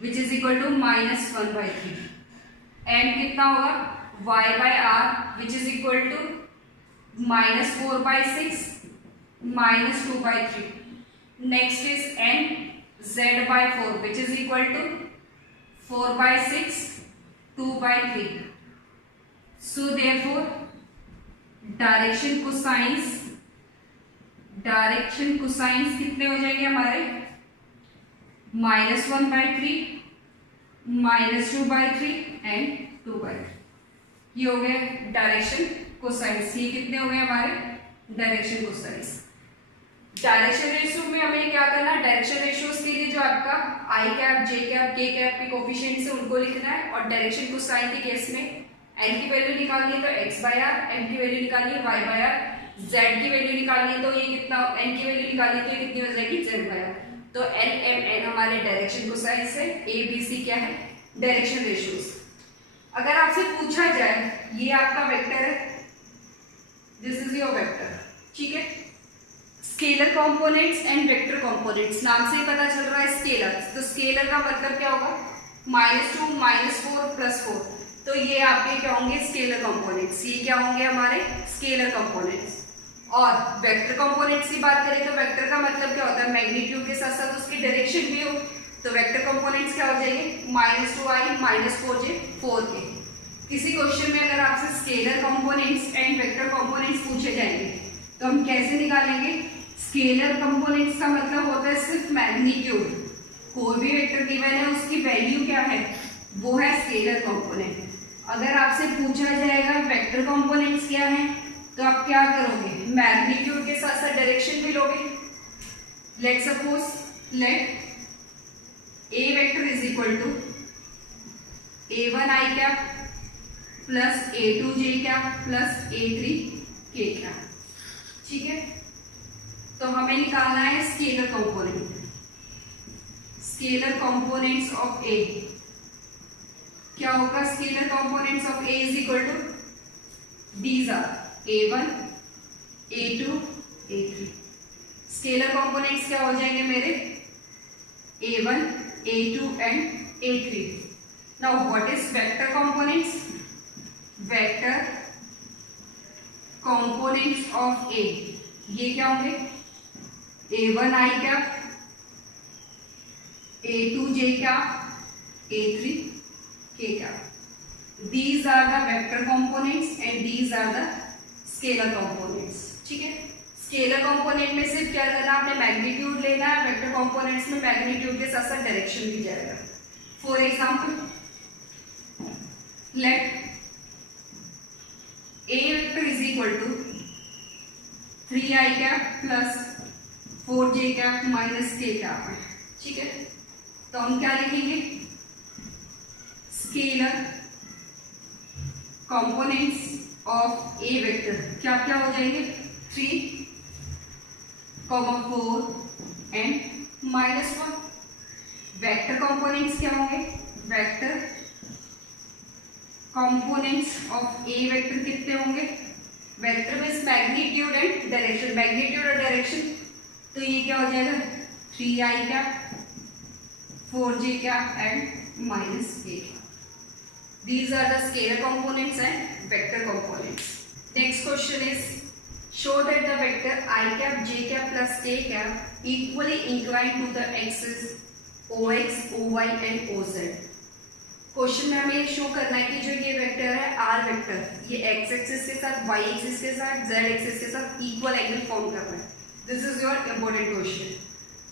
which is equal to -1/3। And कितना होगा y/r which is equal to -4/6 -2/3। Next is n z/4 which is equal to 4/6 2/3। So therefore direction cosines कितने हो जाएंगे हमारे, -1/3 -2/3 एंड 2/3। ये हो गए डायरेक्शन कोसाइंस। ये कितने हो गए हमारे डायरेक्शन कोसाइंस। डायरेक्शन रेशियो में हमें क्या करना है, डायरेक्शन रेशियोज के लिए जो आपका I cap, J cap, K cap के कोफिशिएंट्स है उनको लिखना है, और डायरेक्शन कोसाइन के केस में L की वैल्यू निकालनी है तो x/r, M की वैल्यू निकालनी है y/r, Z की वैल्यू निकालनी है तो ये कितना, N की वैल्यू निकालनी है तो ये कितनी हो जाएगी z/r। तो L, M, N हमारे डायरेक्शन कोसाइंस है, A, B, C क्या है डायरेक्शन रेशियोज। अगर आपसे पूछा जाए ये आपका वेक्टर है, दिस इज योर वेक्टर, ठीक है, scalar components and vector components, नाम से ही पता चल रहा है स्केलर, तो स्केलर का मतलब क्या होगा, -2 -4 +4, तो ये आपके क्या होंगे स्केलर कंपोनेंट्स, ये क्या होंगे हमारे स्केलर कंपोनेंट्स। और वेक्टर कंपोनेंट्स की बात करें तो वेक्टर का मतलब क्या होता है, मैग्नीट्यूड के साथ साथ उसकी डायरेक्शन भी हो, तो वेक्टर कंपोनेंट्स क्या हो जाएंगे -2i -4j 4k। किसी क्वेश्चन में अगर आपसे scalar components and vector components पूछे जाएंगे तो हम कैसे निकालेंगे, स्केलर कंपोनेंट्स का मतलब होता है सिर्फ मैग्नीट्यूड, कोई भी वेक्टर गिवन है उसकी वैल्यू क्या है वो है स्केलर कंपोनेंट। अगर आपसे पूछा जाएगा वेक्टर कंपोनेंट्स क्या है तो आप क्या करोगे, मैग्नीट्यूड के साथ साथ डायरेक्शन भी लोगे। Let suppose let A vector is equal to A1i cap plus A2j cap plus A3k cap, ठीक है। तो हमें निकालना है scalar component, scalar components of A क्या होगा, scalar components of A is equal to these are A1 A2 A3। Scalar components क्या हो जाएंगे मेरे A1 A2 and A3। Now what is vector components, vector components of A ये क्या होंगे A1i cap A2j cap A3k cap. These are the vector components and these are the scalar components, ठीक है। Scalar component में सिर्फ क्या करना है, आपने मैग्नीट्यूड लेना है, वेक्टर कंपोनेंट्स में मैग्नीट्यूड के साथ साथ डायरेक्शन भी जाएगा। For example let A vector is equal to 3i cap plus 4j cap minus k cap है, ठीक है। तो हम क्या लिखेंगे, scalar components of A vector क्या क्या हो जाएंगे 3, 4 एंड -1। वेक्टर कंपोनेंट्स क्या होंगे? Vector components of A vector कितने होंगे? Vector means magnitude and direction, magnitude और डायरेक्शन, तो ये क्या हो जाएगा 3i cap 4j cap and -a। These are the scalar components and vector components. Next question is, show that the vector I cap, j cap plus k cap equally inclined to the axis ox, oy and oz. Question में हमें show करना है कि जो ये vector है r vector, ये x axis के साथ, y एक्सिस के साथ, z एक्सिस के साथ इक्वल एंगल फॉर्म कर रहा है। This is your important question.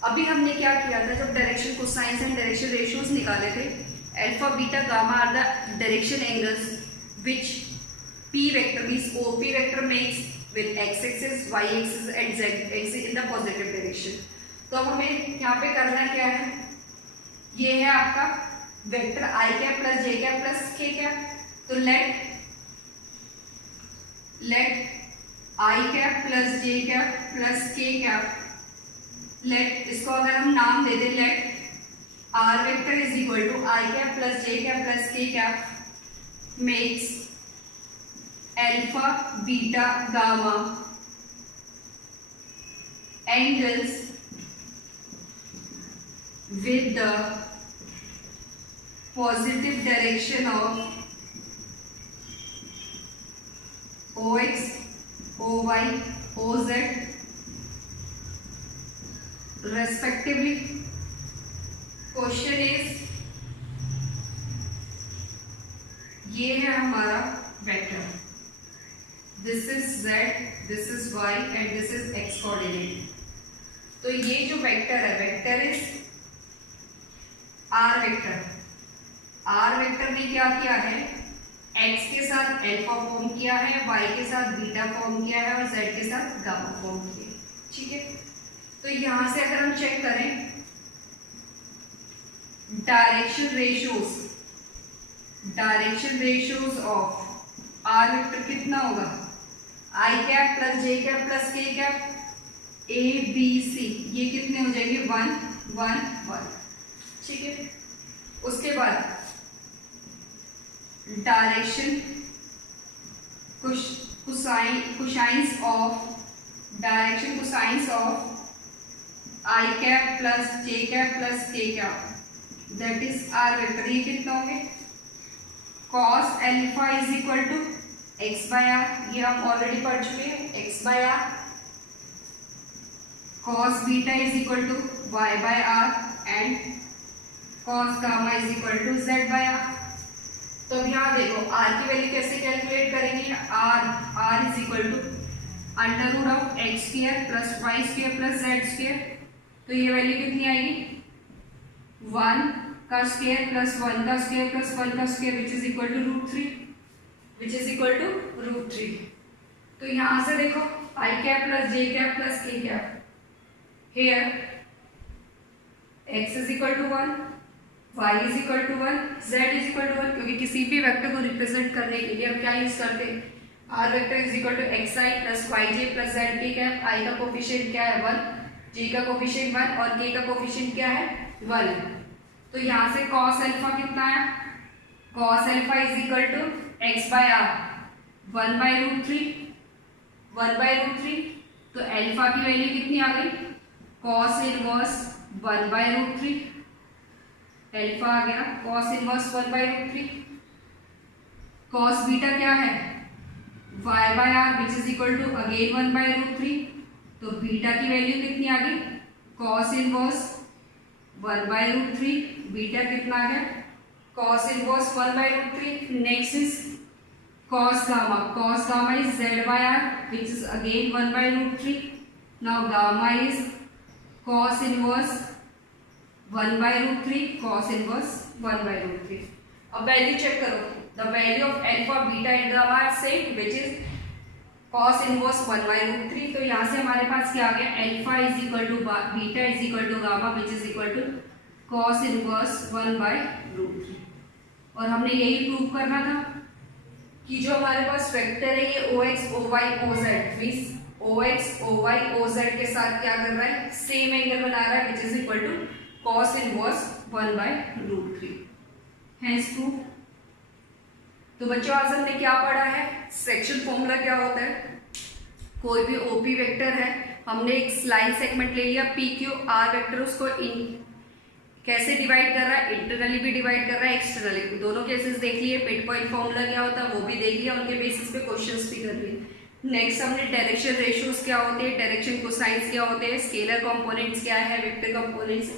अभी हमने क्या किया था, जब direction cosines and direction ratios निकाले थे, alpha beta gamma are the direction angles which p vector means OP vector makes with x axis, y axis and z axis in the positive direction। तो अब हमें यहाँ पे करना क्या है, ये है आपका vector i cap plus j cap plus k cap. तो let i cap plus j cap plus k cap, let इसको अगर हम नाम दे दें, let r vector is equal to i cap plus j cap plus k cap makes alpha beta gamma angles with the positive direction of ox, oy, oz respectively। Question is, ये है हमारा vector, this is z, this is y and this is x coordinate. तो ये जो vector है, vector is r vector. r vector ने क्या किया है, x के साथ अल्फा फॉर्म किया है, y के साथ बीटा फॉर्म किया है और z के साथ गामा फॉर्म किया है। ठीक है, तो यहां से अगर हम चेक करें direction ratios of r vector कितना होगा, i cap plus j cap plus k cap a b c, ये कितने हो जाएंगे 1 1 1। ठीक है, उसके बाद direction cosines of i cap plus j cap plus k cap, that is r vector, ये कितना होंगे cos alpha is equal to x by r, ये हम ऑलरेडी पढ़ चुके हैं, x by r, cos beta is equal to y by r and cos gamma is equal to z by r। तो अब यहाँ देखो r की वैल्यू कैसे कैलकुलेट करेंगे, r is equal to under root of x square plus Y square plus Z square. तो ये value कितनी आएगी, 1 का स्क्वायर प्लस 1 का स्क्वायर प्लस 1 का square which is equal to root 3। तो यहां से देखो i cap plus j cap plus k cap, here x is equal to 1, y is equal to 1, z is equal to 1, क्योंकि किसी भी vector को रिप्रेजेंट करने के लिए हम क्या यूज करते हैं, r vector is equal to xi plus yj plus zk cap. i का कोफिशिएंट क्या है 1, j का कोफिशिएंट 1 और k का कोफिशिएंट क्या है 1। तो यहाँ से cos अल्फा कितना है, cos alpha is equal to x by r 1 by root 3। तो अल्फा की वैल्यू कितनी आ गई, cos inverse 1 by root 3, alpha आ गया cos inverse 1 by root 3। cos beta क्या है y by r which is equal to again 1 by root 3। तो बीटा की वैल्यू कितनी आ गई, cos inverse 1 by root 3, beta कितना आ गया cos inverse 1 by root 3। Next is cos gamma is z by r which is again 1 by root 3. Now gamma is cos inverse 1 by root 3, cos inverse 1 by root 3. अब value check करो, the value of alpha, beta and gamma are same which is cos inverse 1 by root 3। तो यहाँ से हमारे पास क्या आ गया, alpha is equal to beta is equal to gamma which is equal to cos inverse 1 by root 3। और हमने यही प्रूव करना था कि जो हमारे पास वेक्टर है ये ox, oy, oz means ox, oy, oz के साथ क्या कर रहा है, सेम एंगल बना रहा है which is equal to cos inverse 1/√3 hence proof. तो बच्चों आज हमने क्या पढ़ा है, सेक्शन फॉर्मूला क्या होता है। कोई भी ओपी वेक्टर है, हमने एक लाइन सेगमेंट ले लिया पी क्यू, आर वेक्टर उसको कैसे डिवाइड कर रहा है, इंटरनली भी डिवाइड कर रहा है, एक्सटर्नली, दोनों केसेस देख लिए। मिड पॉइंट फॉर्मूला क्या होता है वो भी देख लिया, उनके बेसिस पे क्वेश्चंस भी कर लिए। नेक्स्ट हमने डायरेक्शन रेशियोज क्या होते हैं, डायरेक्शन कोसाइंस क्या होते हैं, स्केलर कंपोनेंट्स क्या है, वेक्टर कंपोनेंट्स,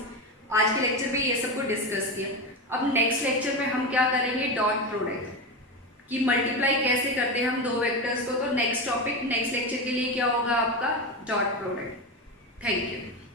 आज के लेक्चर में ये सबको डिस्कस किया। अब नेक्स्ट लेक्चर में हम क्या करेंगे, डॉट प्रोडक्ट कि मल्टीप्लाई कैसे करते हैं हम दो वेक्टर्स को। तो नेक्स्ट टॉपिक नेक्स्ट लेक्चर के लिए क्या होगा आपका, डॉट प्रोडक्ट। Thank you.